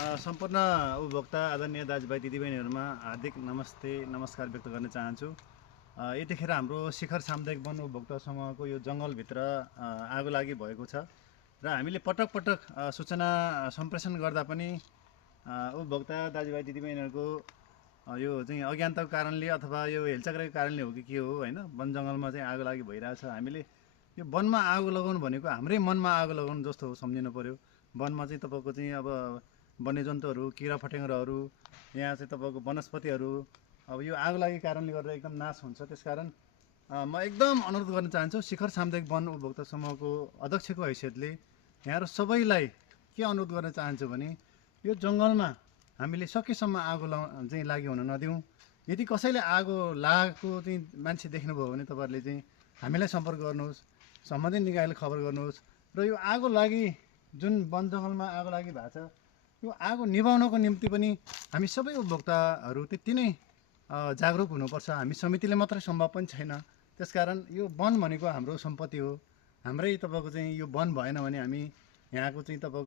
सम्पूर्ण उपभोक्ता आदरणीय दाजुभाइ दिदीबहिनीहरूमा हार्दिक नमस्कार व्यक्त गर्न चाहन्छु। यतिखेर हाम्रो शिखर सामुदायिक वन उपभोक्ता समूहको यो जङ्गलभित्र आगो लागि भएको छ र हामीले पटक पटक सूचना सम्प्रेषण गर्दा पनि उपभोक्ता दाजुभाइ दिदीबहिनीहरूको यो चाहिँ अज्ञानताको कारणले अथवा यो हेलचक्राको कारणले हो कि के हो होइन, वन जङ्गलमा चाहिँ आगो लागि भइरहेछ। हामीले यो वनमा आगो लगाउनु भनेको हाम्रै मनमा आगो लगाउनु जस्तो सम्झिनु पर्यो। वनमा चाहिँ तपाईँको चाहिँ अब वन्यजन्तुहरू, किरा फटेङ्ग्राहरू, यहाँ चाहिँ तपाईँको वनस्पतिहरू अब यो आगो लागि कारणले गर्दा एकदम नाश हुन्छ। त्यसकारण म एकदम अनुरोध गर्न चाहन्छु शिखर सामुदायिक वन उपभोक्ता समूहको अध्यक्षको हैसियतले यहाँहरू सबैलाई के अनुरोध गर्न चाहन्छु भने यो जङ्गलमा हामीले सकेसम्म आगो चाहिँ लागि हुन नदिउँ। यदि कसैले आगो लागेको चाहिँ मान्छे देख्नुभयो भने तपाईँहरूले चाहिँ हामीलाई सम्पर्क गर्नुहोस्, सम्बन्धित निकायले खबर गर्नुहोस् र यो आगो लागि जुन वन जङ्गलमा आगो लागि भएको छ यो आगो निभाउनको निम्ति पनि हामी सबै उपभोक्ताहरू त्यति नै जागरुक हुनुपर्छ। हामी समितिले मात्रै सम्भव पनि छैन। त्यसकारण यो वन भनेको हाम्रो सम्पत्ति हो। हाम्रै तपाईँको चाहिँ यो वन भएन भने हामी यहाँको चाहिँ तपाईँको